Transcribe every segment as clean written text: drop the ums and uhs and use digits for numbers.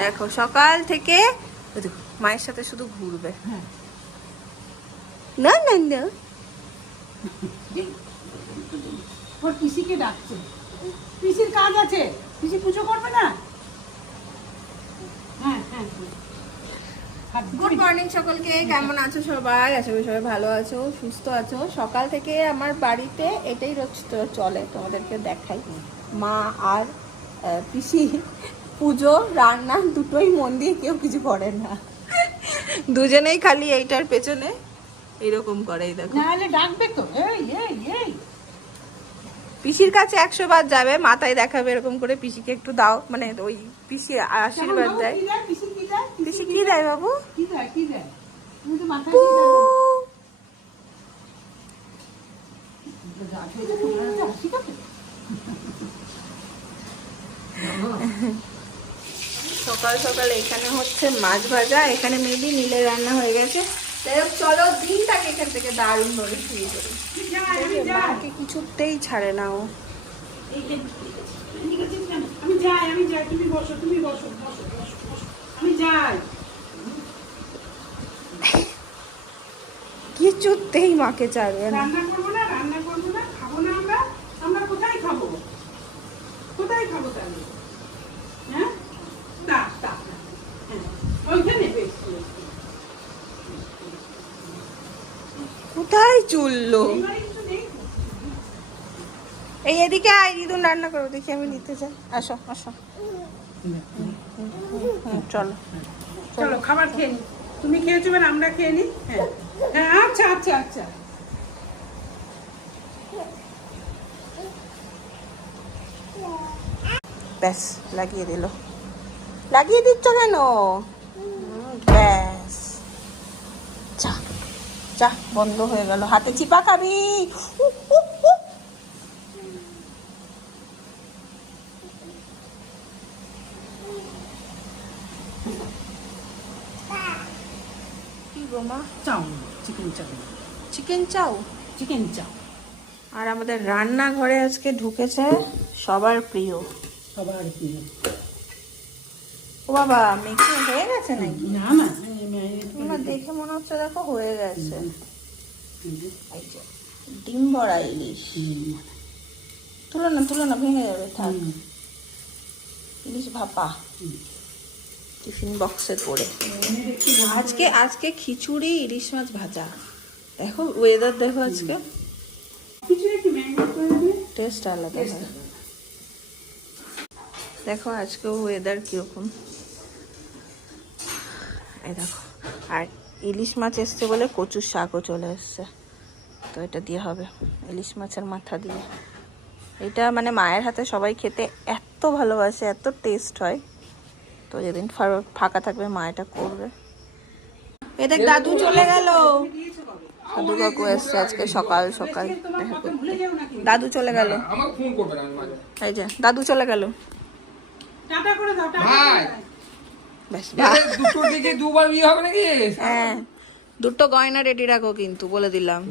দেখো সকাল থেকে মায়ের সাথে শুধু ঘুরবে। না না না ওর পিসিকে ডাকছে, পিসির কাজ আছে, পিসি পুজো করবে না। হ্যাঁ হ্যাঁ, গুড মর্নিং সকলকে, কেমন আছো সবাই? আশা করি সবাই ভালো আছো, সুস্থ আছো। সকাল থেকে আমার বাড়িতে এটাই রোজ চলে, তোমাদেরকে দেখাই। মা আর পিসি পুজো রান্না দুটোই মন দিয়ে কেউ কিছু করে না, দুজনেই খালি এইটার পেছনে এইরকম করে। এই দেখো, নাহলে ডাকবে তো। এই এই এই পিসির কাছে 100 বার যাবে, মাথায় দেখাবে এরকম করে, পিসিকে একটু দাও, মানে ওই পিসি আশীর্বাদ দেয়। পিসি কি দেয় বাবু? কি দেয় কি দেয়? তুমি তো মাথায় পু। সকাল সকাল এখানে হচ্ছে মাছ ভাজা, এখানে মেবি নীলের রান্না হয়ে গেছে। চলো দিনটাকে এখান থেকে দারুণ ভাবে শুরু করি। মাকে কিছুতেই ছাড়ে না ও। আমি যাই, আমি যাই, তুমি বসো, তুমি বসো, বসো বসো বসো, আমি যাই। কিছুতেই মাকে ছাড়বে না। রান্না করবো না, রান্না করবো না, খাবো না আমরা। আমরা কোথায় খাবো? কোথায় খাবো তাহলে? হ্যাঁ তা তা ওইখানে বেশ। কোথায় চুললো? এবারে কিছু নেই তো। এই এদিকে আয়, রিদুন রান্না করো, দেখি আমি নিতে যাই। আসো আসো, চলো চলো খাবার খেয়ে নি। তুমি খেয়েছো, এবার আমরা খেয়ে নি। হ্যাঁ হ্যাঁ, আচ্ছা আচ্ছা আচ্ছা। ব্যাস লাগিয়ে দিল। লাগিয়ে দিচ্ছ কেন? ব্যাস, যা যা, বন্ধ হয়ে গেল। হাতে চিপা খাবি? কি গো মা? চাও, চিকেন চাও। চিকেন চাও? চিকেন চাও। আর আমাদের রান্নাঘরে আজকে ঢুকেছে সবার প্রিয়। সবার প্রিয়। ও বাবা, মেখে হয়ে গেছে নাকি? না না, না, দেখে মনে হচ্ছে দেখো হয়ে গেছে। এই যে ডিম ভরা ইলিশ। তুলো না, ভেঙে যাবে, থাক। ইলিশ ভাপা টিফিন বক্সে করে। আজকে খিচুড়ি, ইলিশ মাছ ভাজা। দেখো ওয়েদার, দেখো আজকে টেস্ট আলাদা হয়। দেখো আজকে ওয়েদার কিরকম, এই দেখো। আর ইলিশ মাছ এসছে বলে কচুর শাকও চলে এসছে, তো এটা দিয়ে হবে, ইলিশ মাছের মাথা দিয়ে। এটা মানে মায়ের হাতে সবাই খেতে এত ভালোবাসে, এত টেস্ট হয়। তো যেদিন ফাঁকা থাকবে মা এটা করবে। এ দেখ, দাদু চলে গেল। দাদু কাকু এসছে আজকে সকাল সকাল। দাদু চলে গেল, এই যে দাদু চলে গেল। টাটা করে দাও, টাটা ভাই ব্যাস, দুটো দিকে দুবার বিয়ে হবে নাকি? হ্যাঁ, দুটো গয়না রেডি রাখো কিন্তু, বলে দিলাম।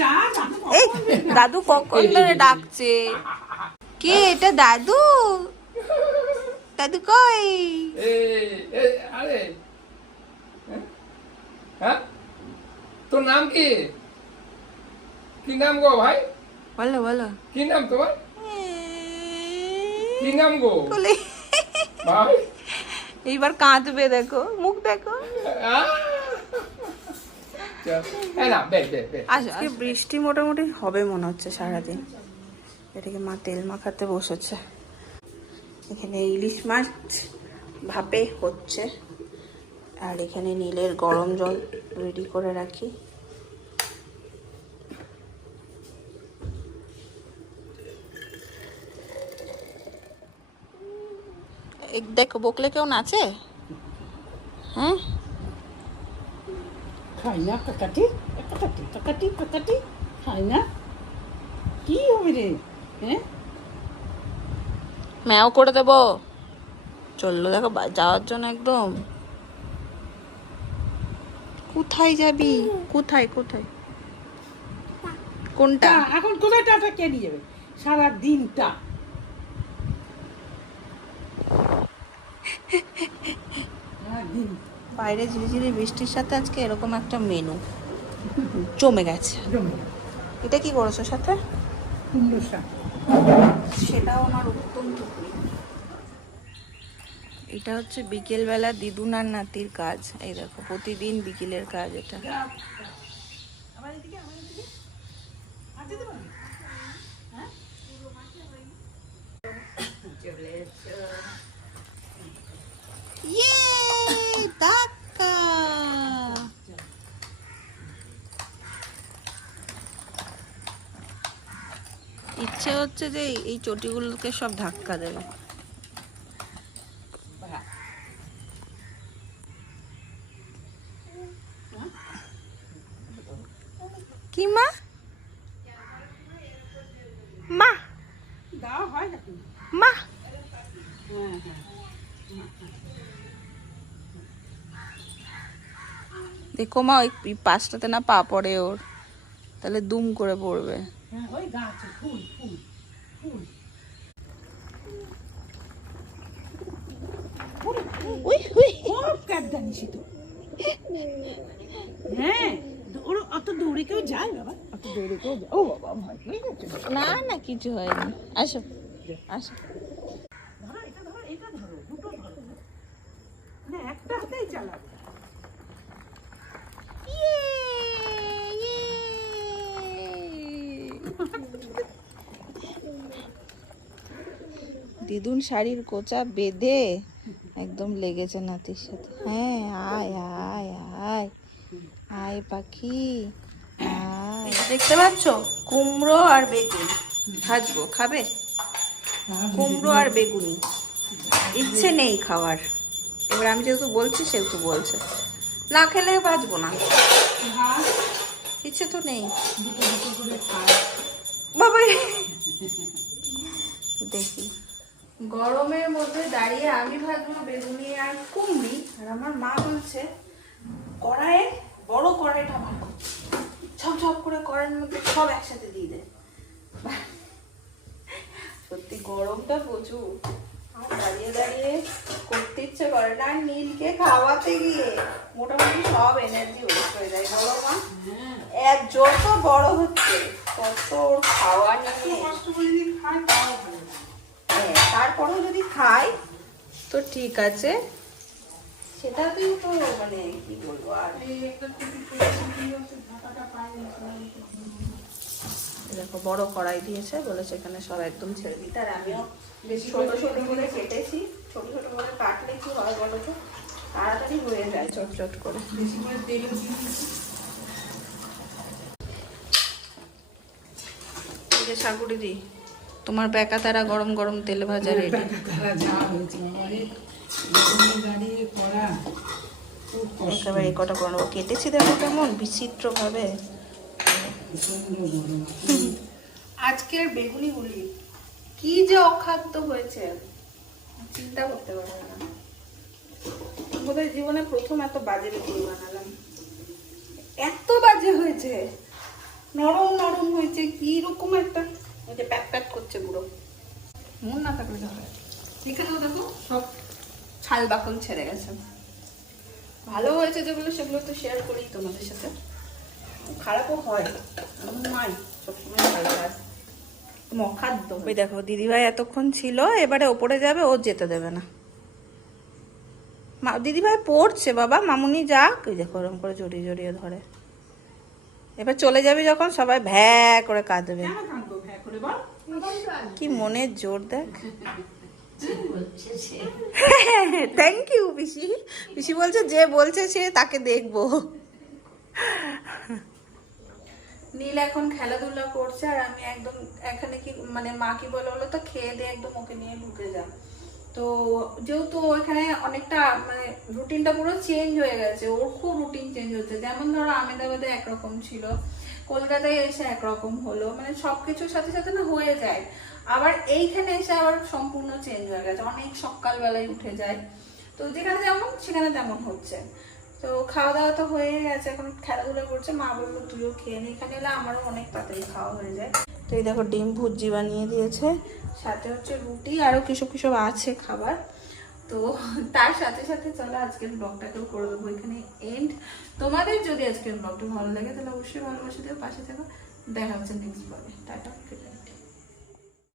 যা যা। এই দাদু কখন ধরে ডাকছে। কে এটা? দাদু? দাদু কই? আরে হ্যাঁ, তোর নাম কি? কি নাম গো ভাই? বলো বলো। কি নাম তোমার? কি নাম গো বলে ভাই? এইবার কাঁদবে, দেখো মুখ দেখো। আজকে বৃষ্টি মোটামুটি হবে মনে হচ্ছে সারাদিন। এটাকে মা তেল মাখাতে বসেছে। এখানে ইলিশ মাছ ভাপে হচ্ছে, আর এখানে নীলের গরম জল রেডি করে রাখি। দেখো বকলে কেউ নাচে? হ্যাঁ, খাই না কাকাটি, কাকাটি কাকাটি কাকাটি, খাই না। কি হবে রে? হ্যাঁ, ম্যাও করে দেবো। চললো দেখো যাওয়ার জন্য একদম। কোথায় যাবি? কোথায় কোথায়? কোনটা? এখন কোথায় টাটা কে নিয়ে যাবে সারা দিনটা? বাইরে ঝিরিঝিরি বৃষ্টির সাথে আজকে এরকম একটা মেনু জমে গেছে। এটা কি করেছো সাথে? কুমড়ো শাক। সেটাও আমার উত্তম টুকরি। এটা হচ্ছে বিকেলবেলা দিদুন আর নাতির কাজ। এই দেখো প্রতিদিন বিকেলের কাজ এটা। আমার এদিকে আমার এদিকে আর যেতে পারবি? হ্যাঁ চলে এসো। ইয়ে টাকা ইচ্ছে হচ্ছে যে এই চটিগুলোকে সব ধাক্কা দেবে। কি মা? মা দাও হয় নাকি? মা হ্যাঁ হ্যাঁ দেখো মা ওই পাশটাতে না পা পড়ে ওর, তাহলে দুম করে পড়বে। হ্যাঁ ওই গাছে ফুল ফুল ফুল। উই উই খুব কাঁদদানিসি তো। হ্যাঁ ওর অত দৌড়ে কেউ যায় বাবা? অত দৌড়ে কেউ যায়? ও বাবা ভয় পেয়ে গেছে। না না কিছু হয়নি, আসো আসো। ধরো এটা ধরো, এটা ধরো, দুটো ধরো, না একটা হাতেই চালাবে। ইয়ে, ইয়ে। দিদুন শাড়ির কোচা বেঁধে একদম লেগেছে নাতির সাথে। হ্যাঁ আয় আয় আয় আয় পাখি আয়। দেখতে পাচ্ছ কুমড়ো আর বেগুন ভাজবো, খাবে? কুমড়ো আর বেগুনি ইচ্ছে নেই খাওয়ার, এবার আমি যেহেতু বলছি সেহেতু বলছে। না খেলে ভাজবো না, ইচ্ছে তো নেই। বাবা দেখি গরমের মধ্যে দাঁড়িয়ে আমি ভাজবো বেগুনি আর কুমড়ি, আর আমার মা বলছে কড়াইয়ে বড় কড়াইটা ভালো ছপ ছপ করে কড়াইয়ের মধ্যে সব একসাথে দিয়ে দেয়। সত্যি গরমটা প্রচুর, আর দাঁড়িয়ে দাঁড়িয়ে করতে ইচ্ছে করে না। নীলকে খাওয়াতে গিয়ে মোটামুটি সব এনার্জি ওয়েস্ট হয়ে যায়, বলো মা? এক যত বড় হচ্ছে তত ওর খাওয়া নিয়ে কষ্ট করে যদি খায় তাও ভালো। হ্যাঁ, তারপরেও যদি খাই তো ঠিক আছে, সেটাতেও তো মানে কি বলবো আর। এই একটা টুপি পরেছি দিয়ে হচ্ছে ঢাকাটা পাই না। দেখো বড় কড়াই দিয়েছে, বলেছে এখানে সব একদম ছেড়ে দিতে। আর আমিও বেশ ছোট ছোট করে কেটেছি। ছোট ছোট করে কাটলে কি হয় বলো তো, তাড়াতাড়ি হয়ে যায় চট চট করে। বেশি করে তেলও দিয়ে দিচ্ছি। এই যে শাকুড়ি দি, তোমার বেকা তারা গরম গরম তেলে ভাজা রেডি। তারা যা হয়েছে বাবা রে, এখানে দাঁড়িয়ে করা খুব কষ্ট। একেবারে এই কটা করবো, কেটেছি দেখো কেমন বিচিত্র ভাবে। প্রচন্ড গরম। আজকের বেগুনিগুলি কি যে অখাদ্য হয়েছে চিন্তা করতে পারবো না। বোধহয় জীবনে প্রথম এত বাজে বেগুনি বানালাম, এত বাজে হয়েছে, নরম নরম হয়েছে, কি রকম একটা ওই যে প্যাক প্যাক করছে পুরো। মন না থাকলে ধরে এখানেও দেখো সব ছাল বাকল ছেড়ে গেছে। ভালো হয়েছে যেগুলো সেগুলো তো শেয়ার করি তোমাদের সাথে, খারাপও হয় এমন নয়, সবসময় ভালো হয়। অখাদ্য। ওই দেখো দিদিভাই এতক্ষণ ছিল, এবারে ওপরে যাবে, ও যেতে দেবে না। দিদিভাই পড়ছে বাবা, মামুনি যাক। ওই দেখো ওরকম করে জড়িয়ে জড়িয়ে ধরে। এবার চলে যাবি যখন সবাই ভ্যা করে কাঁদবে। কেন কাঁদবো ভ্যা করে বল? কি মনের জোর দেখ। থ্যাংক ইউ পিসি। পিসি বলছে যে বলছে সে তাকে দেখবো। নীল এখন খেলাধুলা করছে আর আমি একদম এখানে কি মানে মা কি বলে হলো তো খেয়ে দিয়ে একদম ওকে নিয়ে ঢুকে যা। তো যেহেতু ওখানে অনেকটা মানে রুটিনটা পুরো চেঞ্জ হয়ে গেছে, ওর খুব রুটিন চেঞ্জ হচ্ছে। যেমন ধরো আমেদাবাদে একরকম ছিল, কলকাতায় এসে একরকম হলো, মানে সবকিছুর সাথে সাথে না হয়ে যায়। আবার এইখানে এসে আবার সম্পূর্ণ চেঞ্জ হয়ে গেছে, অনেক সকালবেলায় উঠে যায়। তো যেখানে যেমন সেখানে তেমন হচ্ছে। তো খাওয়া দাওয়া তো হয়ে গেছে, এখন খেলাধুলা করছে। মা বললো তুইও খেয়ে নি, এখানে এলে আমারও অনেক তাড়াতাড়ি খাওয়া হয়ে যায়। তো এই দেখো ডিম ভুজি বানিয়ে দিয়েছে, সাথে হচ্ছে রুটি, আরও কিসব কিসব আছে খাবার। তো তার সাথে সাথে চলো আজকের ব্লগটাকেও করে দেবো এখানে এন্ড। তোমাদের যদি আজকের ব্লগটা ভালো লাগে তাহলে অবশ্যই ভালোবাসা দিও, পাশে থাকো। দেখা হচ্ছে নেক্সট ব্লগে। টাটা।